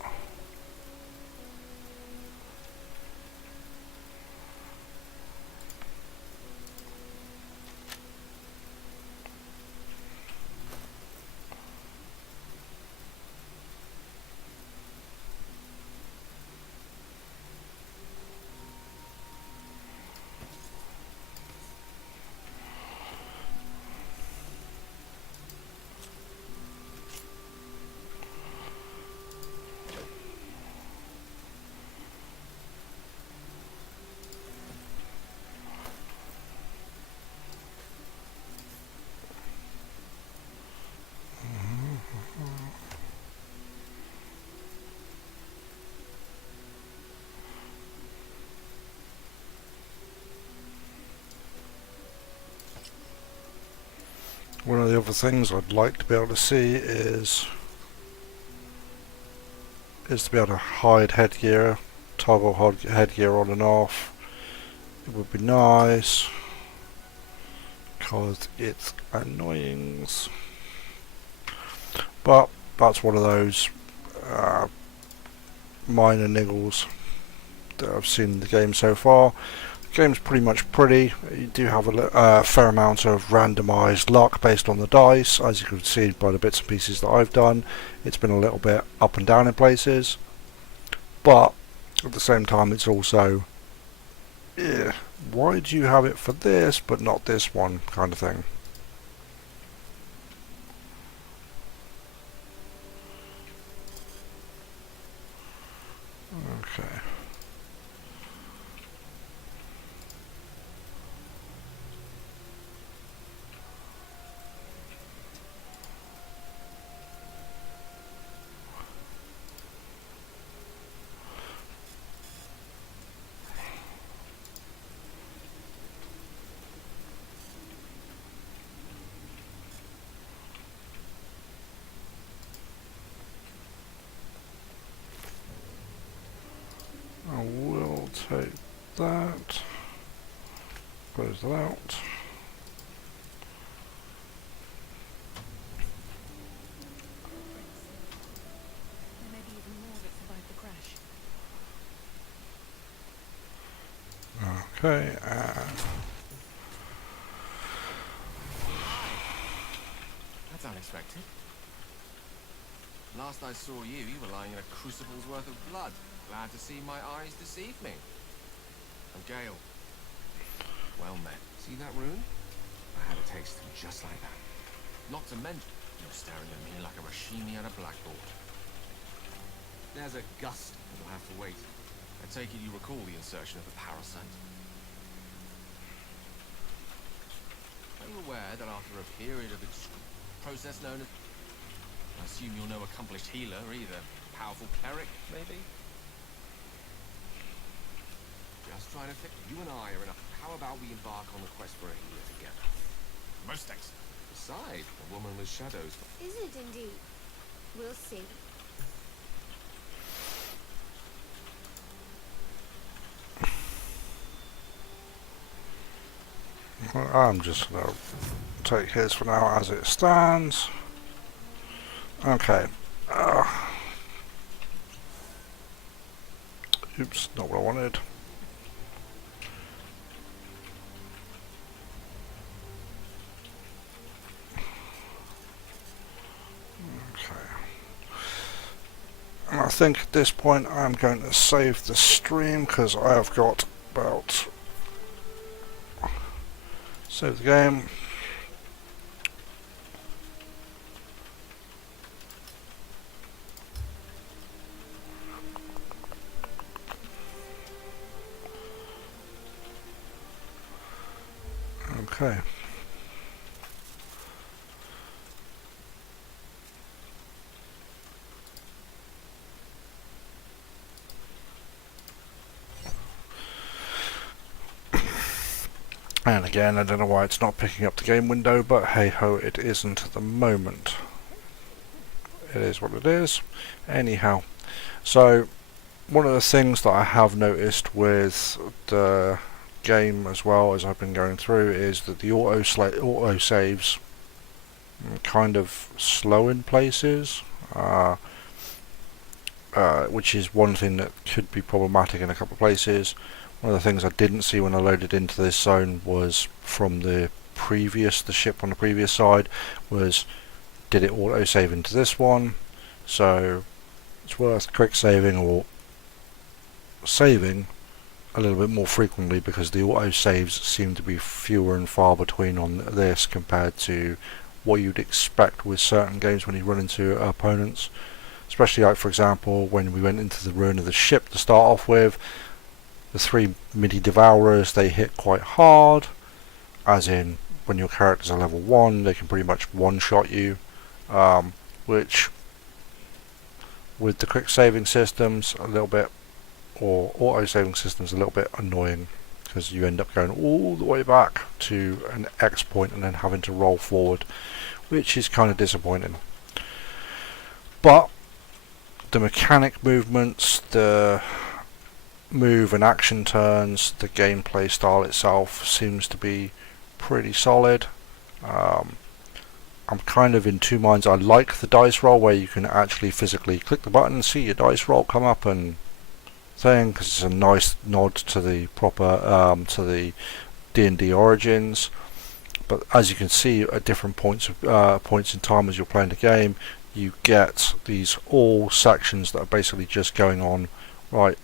One of the other things I'd like to be able to see is to be able to hide headgear, toggle headgear on and off. It would be nice because it's annoying. But that's one of those minor niggles that I've seen in the game so far. The game's pretty much pretty. You do have a fair amount of randomised luck based on the dice, as you can see by the bits and pieces that I've done. It's been a little bit up and down in places, but at the same time it's also, why do you have it for this but not this one, kind of thing. Okay. that. Close that out. There may be even more that survived the crash. Okay, and That's unexpected. Last I saw you, you were lying in a crucible's worth of blood. Glad to see my eyes deceive me. And Gale. Well met. See that rune? I had a taste just like that. Not to mention, you're staring at me like a Rashimi at a blackboard. There's a gust that'll have to wait. I take it you recall the insertion of the parasite. Are you aware that after a period of process known as... I assume you're no accomplished healer either. Powerful cleric, maybe? Just trying to fit... You and I are enough. How about we embark on the quest for a healer together? Most excellent. Besides, a woman with shadows... Is it indeed? We'll see. I'm just going to take his for now as it stands. Okay. Oops, not what I wanted. Okay. And I think at this point I'm going to save the stream because I have got about... Save the game. Okay. And again, I don't know why it's not picking up the game window, but hey ho, it isn't at the moment. It is what it is. Anyhow, so one of the things that I have noticed with the game as well as I've been going through is that the auto saves kind of slow in places, which is one thing that could be problematic in a couple of places. One of the things I didn't see when I loaded into this zone was from the ship on the previous side, was did it auto save into this one. So it's worth quick saving or saving a little bit more frequently, because the auto saves seem to be fewer and far between on this compared to what you'd expect with certain games when you run into opponents. Especially like, for example, when we went into the ruin of the ship to start off with, the 3 midi devourers, they hit quite hard, as in when your characters are level 1 they can pretty much one-shot you, which with the quick saving systems a little bit, or auto saving systems, a little bit annoying, because you end up going all the way back to an X point and then having to roll forward, which is kind of disappointing. But the mechanic movements, the move and action turns, the gameplay style itself seems to be pretty solid. I'm kind of in two minds. I like the dice roll where you can actually physically click the button and see your dice roll come up and thing, because it's a nice nod to the proper to the D&D Origins. But as you can see at different points in time as you're playing the game, you get these all sections that are basically just going on. Right,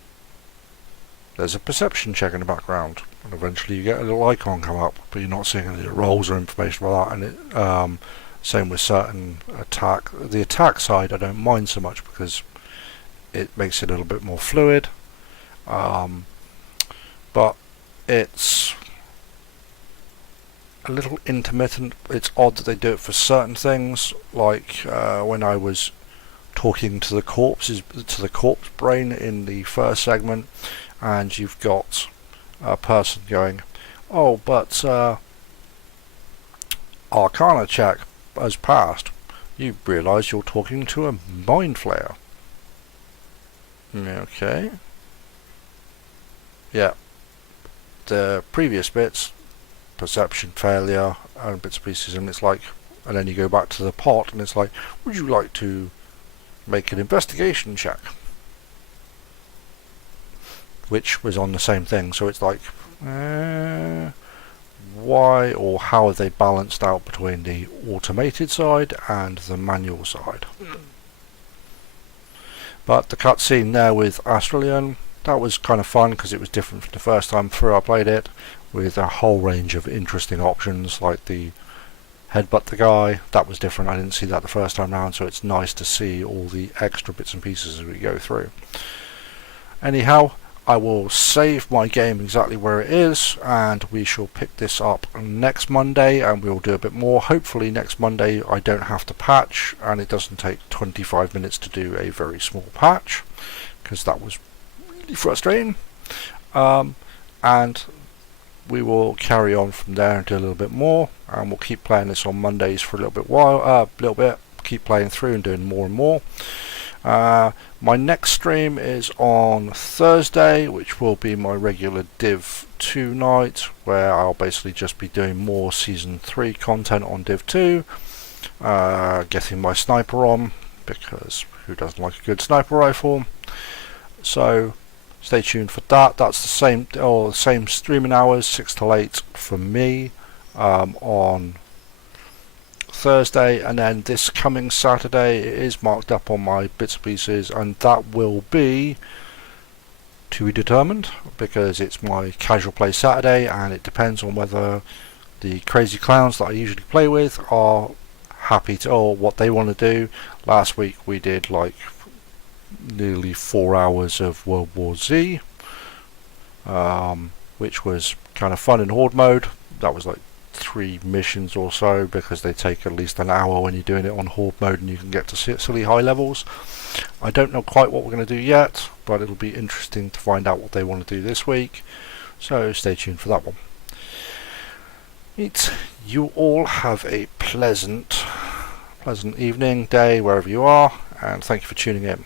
there's a perception check in the background, and eventually you get a little icon come up, but you're not seeing any rolls or information about that. And it same with certain attack. The attack side I don't mind so much because it makes it a little bit more fluid, but it's a little intermittent. It's odd that they do it for certain things, like when I was talking to the corpse brain in the first segment, and you've got a person going, oh, but Arcana check has passed. You realise you're talking to a mind flayer. Okay. Yeah. the previous bits, perception failure and bits and pieces, and it's like, and then you go back to the pot and it's like, would you like to make an investigation check, which was on the same thing. So it's like, why or how are they balanced out between the automated side and the manual side? But the cutscene there with Australian, that was kind of fun because it was different from the first time through I played it, with a whole range of interesting options, like the headbutt the guy. That was different. I didn't see that the first time round, so it's nice to see all the extra bits and pieces as we go through. Anyhow, I will save my game exactly where it is, and we shall pick this up next Monday, and we'll do a bit more. Hopefully next Monday I don't have to patch, and it doesn't take 25 minutes to do a very small patch, because that was really frustrating. And we will carry on from there and do a little bit more, and we'll keep playing this on Mondays for a little bit, keep playing through and doing more and more. My next stream is on Thursday, which will be my regular Div 2 night, where I'll basically just be doing more Season 3 content on Div 2, getting my sniper on, because who doesn't like a good sniper rifle? So stay tuned for that. That's the same streaming hours, 6 till 8 for me on Thursday, and then this coming Saturday it is marked up on my bits and pieces, and that will be to be determined, because it's my casual play Saturday, and it depends on whether the crazy clowns that I usually play with are happy to, or what they want to do. Last week we did like nearly 4 hours of World War Z, which was kind of fun in horde mode. That was like 3 missions or so, because they take at least an hour when you're doing it on horde mode, and you can get to silly high levels. I don't know quite what we're going to do yet, but it'll be interesting to find out what they want to do this week, so stay tuned for that one. You all have a pleasant evening, day, wherever you are, and thank you for tuning in.